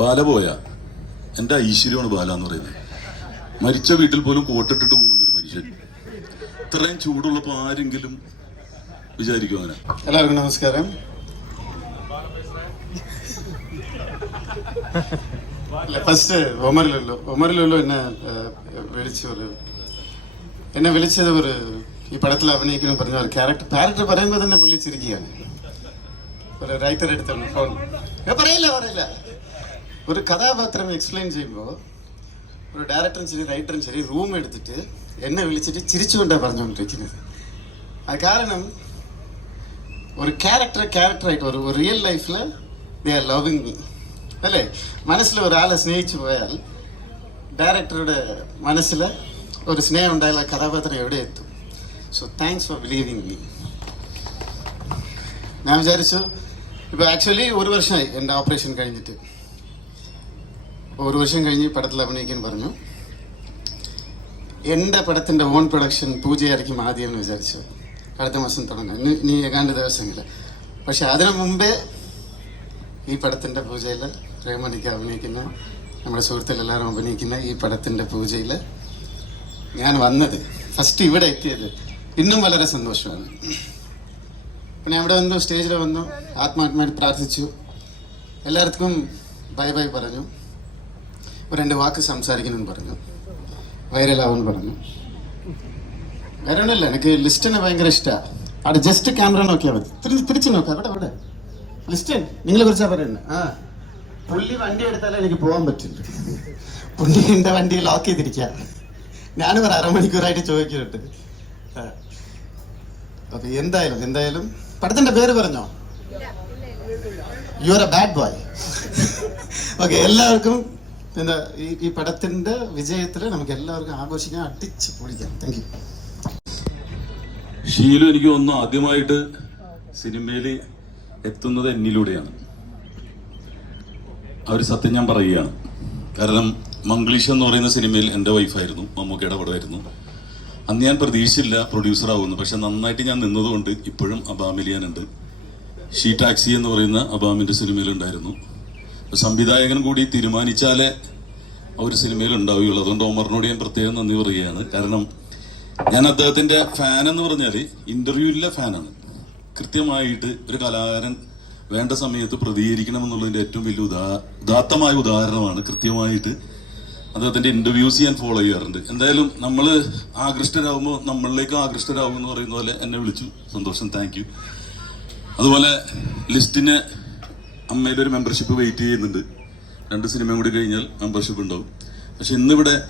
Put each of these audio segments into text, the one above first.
ബാല പോയ. എന്റെ ഐശ്വര്യമാണ് ബാല എന്ന് പറയുന്നത്. മരിച്ച വീട്ടിൽ പോലും കോട്ടിട്ടിട്ട് പോകുന്ന ഒരു മനുഷ്യൻ. ഇത്രയും ചൂടുള്ളപ്പോൾ ആരെങ്കിലും വിചാരിക്കും അങ്ങനെ? എല്ലാവർക്കും നമസ്കാരം. ഫസ്റ്റ് ഒമർ ലുല്ലു. ഒമർ ലുല്ലു എന്നെ വിളിച്ച ഒരു എന്നെ വിളിച്ചത് ഒരു ഈ പടത്തിൽ അഭിനയിക്കുന്നു പറഞ്ഞ ഒരു ക്യാരക്ടർ ക്യാരക്ടർ പറയുമ്പോൾ തന്നെ പുള്ളി ചിരിക്കുകയാണ്. ഒരു റൈറ്റർ എടുത്താണ് ഫോൺ പറയില്ല പറയില്ല. ഒരു കഥാപാത്രം എക്സ്പ്ലെയിൻ ചെയ്യുമ്പോൾ ഒരു ഡയറക്ടറും ശരി റൈറ്ററും ശരി റൂം എടുത്തിട്ട് എന്നെ വിളിച്ചിട്ട് ചിരിച്ചുകൊണ്ടാണ് പറഞ്ഞുകൊണ്ടിരിക്കുന്നത്. അത് കാരണം ഒരു ക്യാരക്ടർ ക്യാരക്ടറായിട്ട് ഒരു റിയൽ ലൈഫിൽ ദേ ആർ ലവിങ് മീ അല്ലേ? മനസ്സിൽ ഒരാളെ സ്നേഹിച്ചു പോയാൽ ഡയറക്ടറുടെ മനസ്സിൽ ഒരു സ്നേഹം ഉണ്ടായാൽ ആ കഥാപാത്രം എവിടെ എത്തും? So thanks for believing me ഞാൻ വിചാരിച്ചു ഇപ്പോൾ ആക്ച്വലി ഒരു വർഷമായി എന്റെ ഓപ്പറേഷൻ കഴിഞ്ഞിട്ട്. ഒരു വർഷം കഴിഞ്ഞ് പടത്തിൽ അഭിനയിക്കാൻ പറഞ്ഞു. എന്റെ പടത്തിന്റെ ഓൺ പ്രൊഡക്ഷൻ പൂജയായിരിക്കും ആദ്യം എന്ന് വിചാരിച്ചു. അടുത്ത മാസം തുടങ്ങാം. ഇനി ഏതാണ്ട് ദിവസങ്ങൾ പക്ഷെ അതിനു മുമ്പേ ഈ പടത്തിന്റെ പൂജയിൽ പ്രേമണിക്ക് അഭിനയിക്കുന്ന നമ്മുടെ സുഹൃത്തുക്കളെല്ലാവരും അഭിനയിക്കുന്ന ഈ പടത്തിന്റെ പൂജയിൽ ഞാൻ വന്നത് ഫസ്റ്റ് ഇവിടെ എത്തിയത് ഇന്നും വളരെ സന്തോഷമാണ്. പിന്നെ അവിടെ വന്നു സ്റ്റേജിൽ വന്നു ആത്മാത്മായിട്ട് പ്രാർത്ഥിച്ചു. എല്ലാവർക്കും ബൈ ബൈ പറഞ്ഞു. രണ്ട് വാക്ക് സംസാരിക്കണമെന്ന് പറഞ്ഞു. വൈറലാവെന്ന് പറഞ്ഞു. വൈറലല്ല എനിക്ക് ലിസ്റ്റിനെ ഭയങ്കര ഇഷ്ടമാണ് അവിടെ ജസ്റ്റ് ക്യാമറ നോക്കിയാൽ മതി. തിരിച്ച് തിരിച്ച് നോക്കാം. അവിടെ അവിടെ. ലിസ്റ്റൻ നിങ്ങളെ കുറിച്ചാ പറയുന്നത് ആ. പുള്ളി വണ്ടി എടുത്താലേ എനിക്ക് പോകാൻ പറ്റില്ല പുള്ളി എന്റെ വണ്ടി ലോക്ക് ചെയ്തിരിക്കുക ഞാനും ഒരു അരമണിക്കൂറായിട്ട് ചോദിക്കുന്നുണ്ട്. അപ്പൊ എന്തായാലും എന്തായാലും. പടത്തിന്റെ പേര് പറഞ്ഞോ? You are a bad boy okay എല്ലാവർക്കും എന്താ ഈ ഈ പടത്തിന്റെ വിജയത്തിൽ നമുക്ക് എല്ലാവർക്കും ആഘോഷിക്കാൻ അടിച്ച് പൊളിക്കാം. താങ്ക് യു ഷീലു എനിക്ക് തോന്നുന്നു ആദ്യമായിട്ട് സിനിമയിൽ എത്തുന്നത് എന്നിലൂടെയാണ്. ആ ഒരു സത്യം ഞാൻ പറയുകയാണ്. കാരണം മംഗ്ലീഷ് എന്ന് പറയുന്ന സിനിമയിൽ എന്റെ വൈഫായിരുന്നു മമ്മൂക്കയുടെ പടമായിരുന്നു. അന്ന് ഞാൻ പ്രതീക്ഷിച്ചില്ല പ്രൊഡ്യൂസർ ആവുന്നു പക്ഷെ നന്നായിട്ട് ഞാൻ നിന്നതുകൊണ്ട് ഇപ്പോഴും അബാമിലിയാനുണ്ട്. ഷീ ടാക്സി എന്ന് പറയുന്ന അബാമിന്റെ സിനിമയിലുണ്ടായിരുന്നു. സംവിധായകൻ കൂടി തീരുമാനിച്ചാലേ ആ ഒരു സിനിമയിൽ ഉണ്ടാവുകയുള്ളൂ. അതുകൊണ്ട് ഓമറിനോട് ഞാൻ പ്രത്യേകം നന്ദി പറയുകയാണ്. കാരണം ഞാൻ അദ്ദേഹത്തിന്റെ ഫാൻ എന്ന് പറഞ്ഞാൽ ഇന്റർവ്യൂവിലെ ഫാനാണ് കൃത്യമായിട്ട് ഒരു കലാകാരൻ വേണ്ട സമയത്ത് പ്രതികരിക്കണം എന്നുള്ളതിന്റെ ഏറ്റവും വലിയ ഉദാ ഉദാത്തമായ ഉദാഹരണമാണ് കൃത്യമായിട്ട് അദ്ദേഹത്തിന്റെ ഇന്റർവ്യൂസ് ഞാൻ ഫോളോ ചെയ്യാറുണ്ട്. എന്തായാലും നമ്മൾ ആകൃഷ്ടരാകുമ്പോൾ നമ്മളിലേക്ക് ആകൃഷ്ടരാകും എന്ന് പറയുന്ന പോലെ എന്നെ വിളിച്ചു. സന്തോഷം താങ്ക് അതുപോലെ ലിസ്റ്റിന് അമ്മയുടെ ഒരു മെമ്പർഷിപ്പ് വെയിറ്റ് ചെയ്യുന്നുണ്ട്. രണ്ട് സിനിമയും കൂടി കഴിഞ്ഞാൽ മെമ്പർഷിപ്പ് ഉണ്ടാവും. പക്ഷെ ഇന്നിവിടെ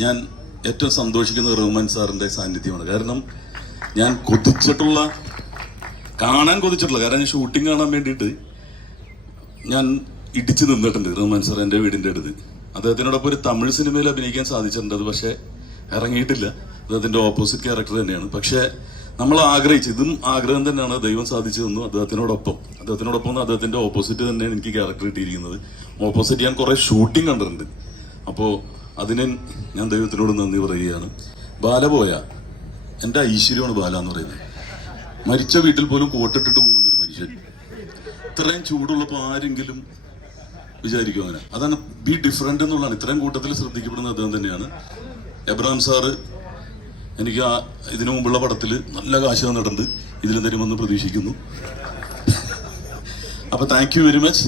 ഞാൻ ഏറ്റവും സന്തോഷിക്കുന്നത് റഹ്മാൻ സാറിന്റെ സാന്നിധ്യമാണ്. കാരണം ഞാൻ കൊതിച്ചിട്ടുള്ള കാണാൻ കൊതിച്ചിട്ടുള്ള കാരണം ഞാൻ ഷൂട്ടിംഗ് കാണാൻ വേണ്ടിയിട്ട് ഞാൻ ഇടിച്ചു നിന്നിട്ടുണ്ട് റഹ്മാൻ സാർ എന്റെ വീടിന്റെ അടുത്ത്. അദ്ദേഹത്തിനോടൊപ്പം ഒരു തമിഴ് സിനിമയിൽ അഭിനയിക്കാൻ സാധിച്ചിട്ടുണ്ട് അത് പക്ഷേ ഇറങ്ങിയിട്ടില്ല. അദ്ദേഹത്തിന്റെ ഓപ്പോസിറ്റ് ക്യാരക്ടർ തന്നെയാണ്. പക്ഷേ നമ്മൾ ആഗ്രഹിച്ചു ഇതും ആഗ്രഹം തന്നെയാണ് ദൈവം സാധിച്ചതെന്നും തന്നു അദ്ദേഹത്തിനോടൊപ്പം അദ്ദേഹത്തിനോടൊപ്പം അദ്ദേഹത്തിന്റെ ഓപ്പോസിറ്റ് തന്നെയാണ് എനിക്ക് ക്യാരക്ടർ കിട്ടിയിരിക്കുന്നത്. ഓപ്പോസിറ്റ് ഞാൻ കുറേ ഷൂട്ടിംഗ് കണ്ടിട്ടുണ്ട്. അപ്പോൾ അതിന് ഞാൻ ദൈവത്തിനോട് നന്ദി പറയുകയാണ്. ബാല പോയ. എന്റെ ഐശ്വര്യമാണ് ബാല എന്ന് പറയുന്നത്. മരിച്ച വീട്ടിൽ പോലും കോട്ടിട്ടിട്ട് പോകുന്ന ഒരു മനുഷ്യൻ. ഇത്രയും ചൂടുള്ളപ്പോൾ ആരെങ്കിലും വിചാരിക്കും അങ്ങനെ. അതാണ് ബി ഡിഫറെന്റ് എന്നുള്ളതാണ്. ഇത്രയും കൂട്ടത്തിൽ ശ്രദ്ധിക്കപ്പെടുന്ന അദ്ദേഹം തന്നെയാണ്. എബ്രഹാം സാറ് എനിക്ക് ആ ഇതിനു മുമ്പുള്ള പടത്തിൽ നല്ല കാശ് തന്നിട്ടുണ്ട്. ഇതിലും തരുമെന്ന് പ്രതീക്ഷിക്കുന്നു. അപ്പൊ താങ്ക് യു വെരി മച്ച്